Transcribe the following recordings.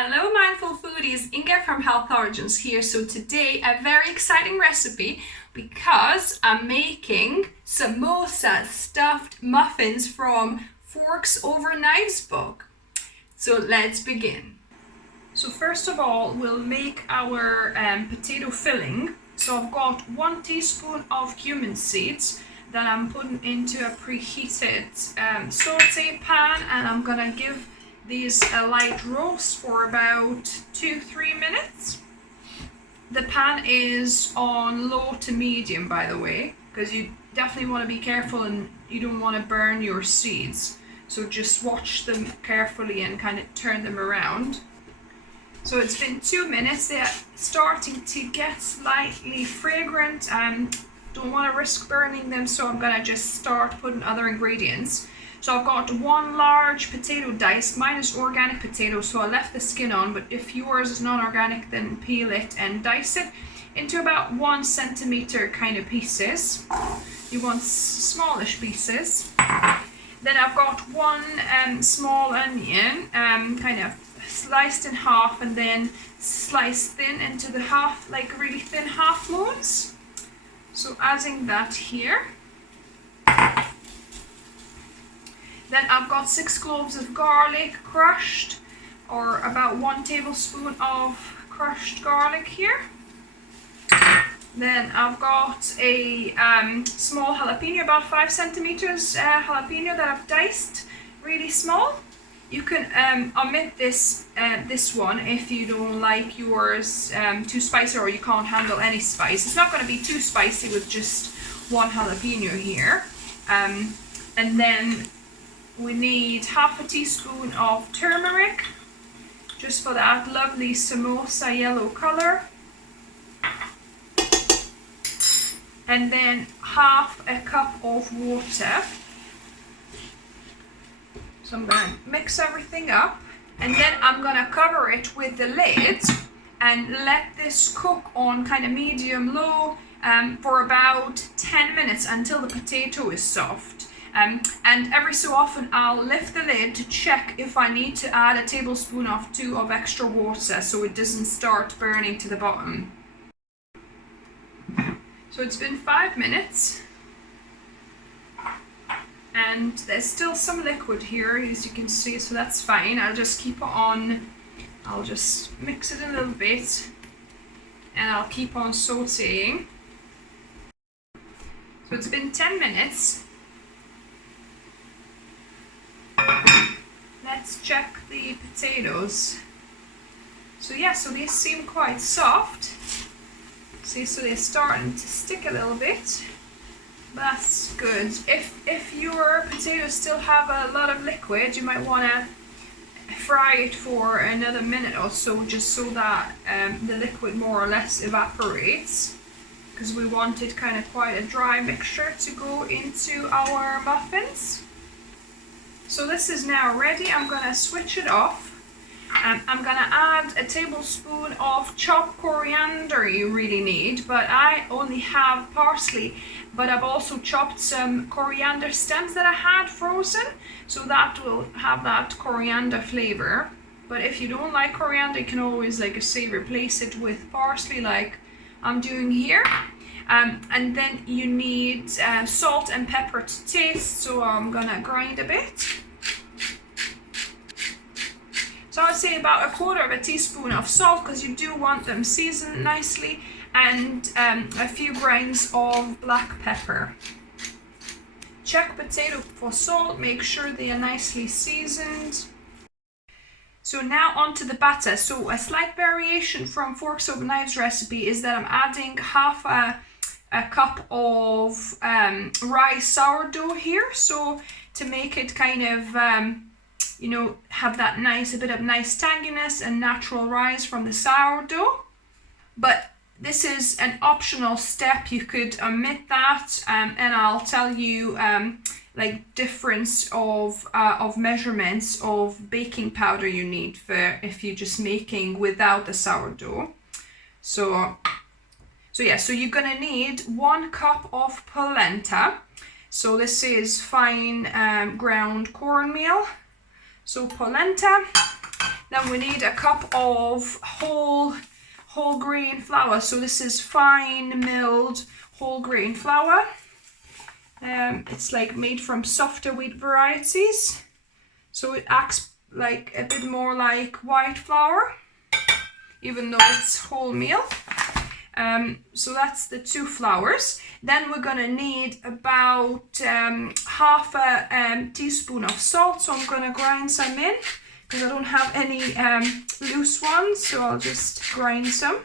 Hello mindful foodies, Inga from Health Origins here. So today a very exciting recipe because I'm making samosa stuffed muffins from Forks Over Knives book. So let's begin. So first of all we'll make our potato filling. So I've got 1 teaspoon of cumin seeds that I'm putting into a preheated saute pan, and I'm gonna give these a light roast for about 2-3 minutes. The pan is on low to medium, by the way, because you definitely want to be careful and you don't want to burn your seeds. So just watch them carefully and kind of turn them around. So it's been 2 minutes. They're starting to get slightly fragrant. Don't want to risk burning them, so I'm gonna just start putting other ingredients. So I've got 1 large potato dice. Mine is organic potato, so I left the skin on, but if yours is non-organic, then peel it and dice it into about 1 centimeter kind of pieces. You want smallish pieces. Then I've got 1 small onion, kind of sliced in half and then sliced thin into the half, like really thin half moons. So adding that here. Then I've got 6 cloves of garlic crushed, or about 1 tablespoon of crushed garlic here. Then I've got a small jalapeno, about 5 centimeters jalapeno that I've diced really small. You can omit this one if you don't like yours too spicy or you can't handle any spice. It's not going to be too spicy with just 1 jalapeno here. And then we need half a teaspoon of turmeric, just for that lovely samosa yellow color. And then half a cup of water. So I'm going to mix everything up, and then I'm going to cover it with the lid and let this cook on kind of medium-low for about 10 minutes until the potato is soft. And every so often I'll lift the lid to check if I need to add a tablespoon or 2 of extra water so it doesn't start burning to the bottom. So it's been 5 minutes and there's still some liquid here, as you can see, so that's fine. I'll just keep it on, I'll just mix it a little bit and I'll keep on sauteing. So it's been 10 minutes. Let's check the potatoes. So yeah, so they seem quite soft. See, so they're starting to stick a little bit. That's good. If your potatoes still have a lot of liquid, you might want to fry it for another minute or so, just so that the liquid more or less evaporates, because we wanted kind of quite a dry mixture to go into our muffins. So this is now ready. I'm going to switch it off. I'm going to add a tablespoon of chopped coriander you really need, but I only have parsley, but I've also chopped some coriander stems that I had frozen, so that will have that coriander flavor. But if you don't like coriander, you can always, like I say, replace it with parsley like I'm doing here. And then you need salt and pepper to taste, so I'm gonna grind a bit. So I would say about 1/4 teaspoon of salt, because you do want them seasoned nicely, and a few grains of black pepper. Check potato for salt, make sure they are nicely seasoned. So now onto the batter. So a slight variation from Forks Over Knives recipe is that I'm adding half a cup of rye sourdough here, so to make it kind of you know, have that a bit of nice tanginess and natural rise from the sourdough. But this is an optional step. You could omit that, and I'll tell you like difference of measurements of baking powder you need for if you're just making without the sourdough. So yeah, so you're gonna need 1 cup of polenta. So this is fine ground cornmeal. So polenta, Then we need a cup of whole grain flour. So this is fine milled whole grain flour. It's like made from softer wheat varieties. So it acts like a bit more like white flour, even though it's wholemeal. So that's the 2 flours. Then we're gonna need about half a teaspoon of salt. So I'm gonna grind some in because I don't have any loose ones. So I'll just grind some.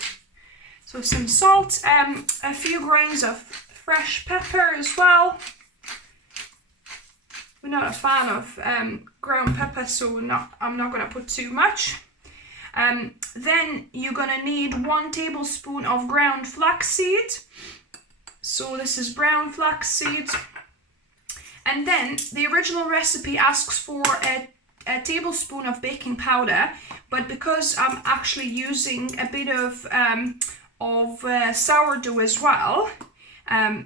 So some salt, a few grains of fresh pepper as well. We're not a fan of ground pepper, so I'm not gonna put too much. Then you're gonna need 1 tablespoon of ground flaxseed. So this is brown flaxseed. And then the original recipe asks for a tablespoon of baking powder, but because I'm actually using a bit of sourdough as well,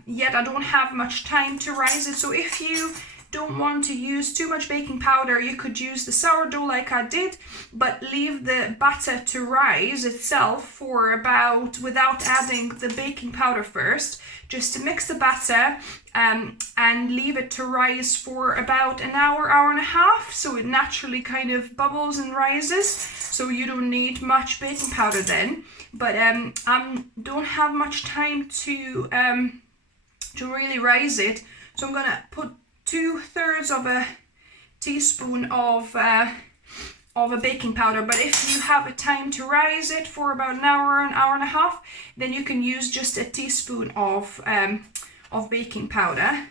yet I don't have much time to rise it. So if you don't want to use too much baking powder, you could use the sourdough like I did, but leave the batter to rise itself for about, without adding the baking powder first, just to mix the batter and leave it to rise for about an hour, hour and a half, so it naturally kind of bubbles and rises. So you don't need much baking powder then. But I don't have much time to really rise it, so I'm gonna put 2/3 of a teaspoon of a baking powder. But if you have a time to rise it for about an hour and a half, then you can use just a teaspoon of baking powder.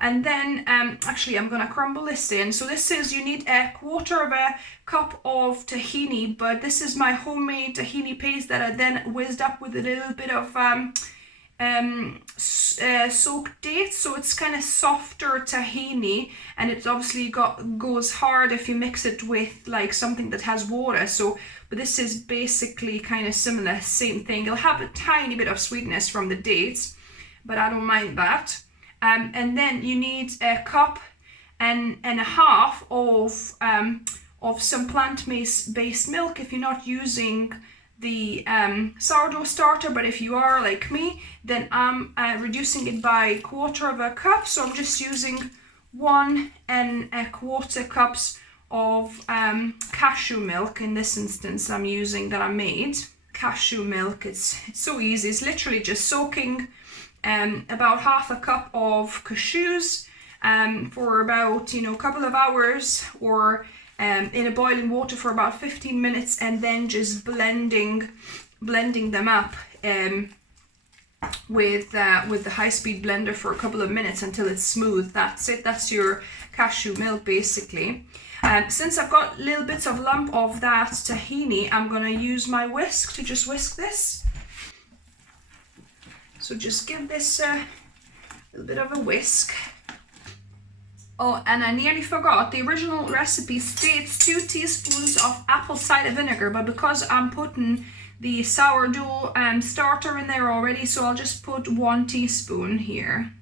And then actually I'm gonna crumble this in. So this is, you need 1/4 of a cup of tahini, but this is my homemade tahini paste that I then whizzed up with a little bit of soaked dates, so it's kind of softer tahini, and it's obviously goes hard if you mix it with like something that has water. So, but this is basically kind of similar, same thing. It'll have a tiny bit of sweetness from the dates, but I don't mind that. And then you need 1.5 cups of some plant-based milk if you're not using the sourdough starter. But if you are like me, then I'm reducing it by 1/4 cup. So I'm just using 1.25 cups of cashew milk. In this instance, I'm using that I made cashew milk. It's so easy. It's literally just soaking about 1/2 cup of cashews for about a couple of hours, or in a boiling water for about 15 minutes, and then just blending them up with the high-speed blender for a couple of minutes until it's smooth. That's it. That's your cashew milk basically. Since I've got little bits of lump of that tahini, I'm gonna use my whisk to just whisk this. So just give this a little bit of a whisk. Oh, and I nearly forgot, the original recipe states 2 teaspoons of apple cider vinegar, but because I'm putting the sourdough starter in there already, so I'll just put 1 teaspoon here.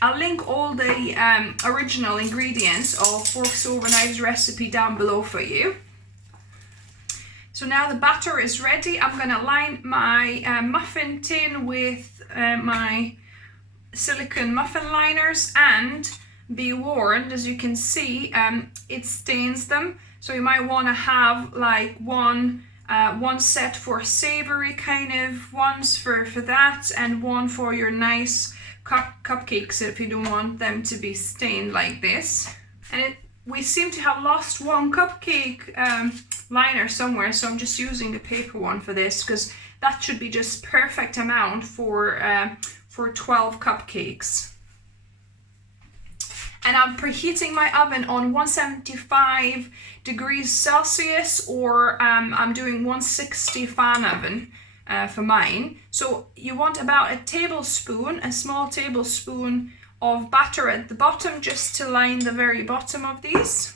I'll link all the original ingredients of Forks Over Knives recipe down below for you. So now the batter is ready. I'm gonna line my muffin tin with my silicone muffin liners, and be warned, as you can see, it stains them. So you might want to have like one set for savory kind of ones for that, and one for your nice cupcakes if you don't want them to be stained like this. And we seem to have lost one cupcake liner somewhere, so I'm just using a paper one for this, because that should be just perfect amount for 12 cupcakes. And I'm preheating my oven on 175 degrees Celsius, or I'm doing 160 fan oven for mine. So you want about a small tablespoon of batter at the bottom, just to line the very bottom of these.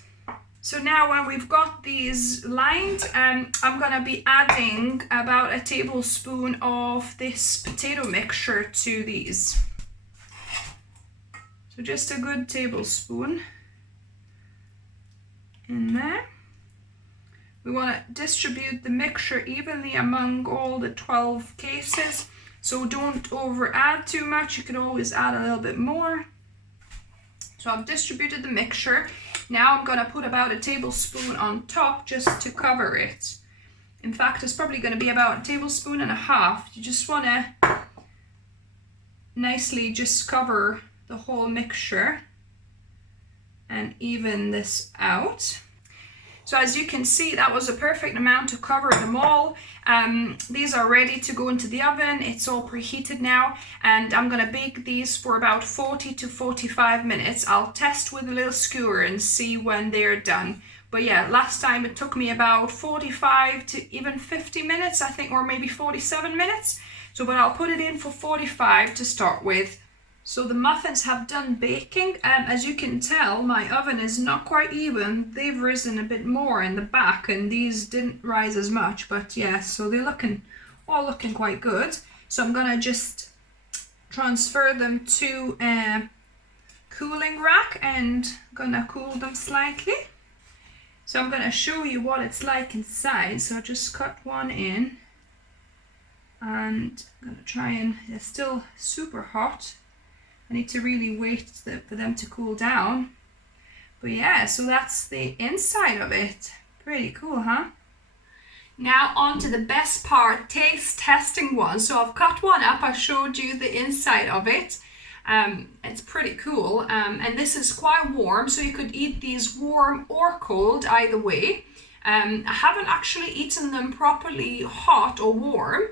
So now when we've got these lined, I'm gonna be adding about a tablespoon of this potato mixture to these. So just a good tablespoon in there. We want to distribute the mixture evenly among all the 12 cases. So don't over add too much. You can always add a little bit more. So I've distributed the mixture. Now I'm going to put about a tablespoon on top just to cover it. In fact, it's probably going to be about a tablespoon and a half. You just want to nicely just cover the whole mixture and even this out. So as you can see, that was a perfect amount to cover them all. These are ready to go into the oven. It's all preheated now, and I'm gonna bake these for about 40 to 45 minutes. I'll test with a little skewer and see when they're done. But yeah, last time it took me about 45 to even 50 minutes, I think, or maybe 47 minutes. So, but I'll put it in for 45 to start with. So the muffins have done baking. As you can tell, my oven is not quite even. They've risen a bit more in the back, and these didn't rise as much, but yeah, so they're all looking quite good. So I'm gonna just transfer them to a cooling rack and gonna cool them slightly. So I'm gonna show you what it's like inside. So I just cut one in, and I'm gonna try and, they're still super hot. I need to really wait for them to cool down. But yeah, so that's the inside of it. Pretty cool, huh? Now on to the best part, taste testing one. So I've cut one up, I showed you the inside of it. It's pretty cool, and this is quite warm, so you could eat these warm or cold, either way. I haven't actually eaten them properly hot or warm.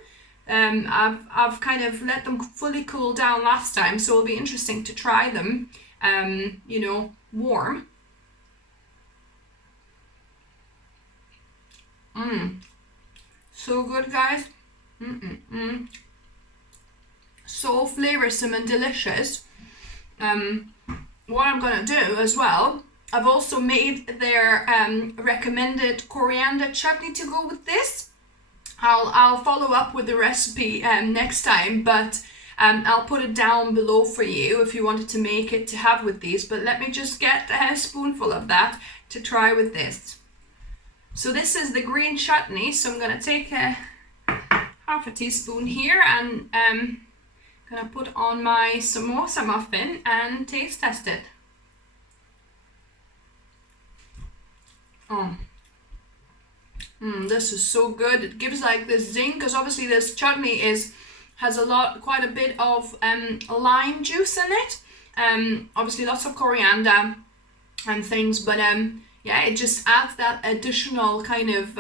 I've kind of let them fully cool down last time, so it'll be interesting to try them, you know, warm. So good, guys. So flavoursome and delicious. What I'm gonna do as well, I've also made their recommended coriander chutney to go with this. I'll follow up with the recipe next time, but I'll put it down below for you if you wanted to make it to have with these. But let me just get a spoonful of that to try with this. So this is the green chutney, so I'm gonna take half a teaspoon here, and gonna put on my samosa muffin and taste test it. This is so good. It gives like this zing, because obviously this chutney has quite a bit of lime juice in it. Obviously lots of coriander and things, but yeah, it just adds that additional kind of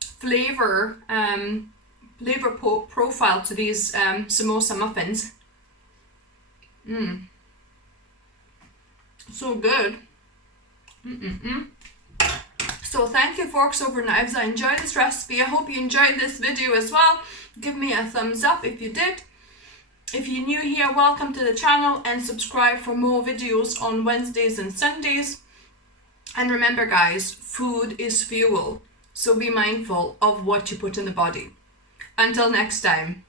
flavor profile to these samosa muffins. So good. So thank you, forks over knives. I enjoyed this recipe. I hope you enjoyed this video as well. Give me a thumbs up if you did. If you're new here, welcome to the channel, and subscribe for more videos on Wednesdays and Sundays. And remember, guys, food is fuel, so be mindful of what you put in the body. Until next time.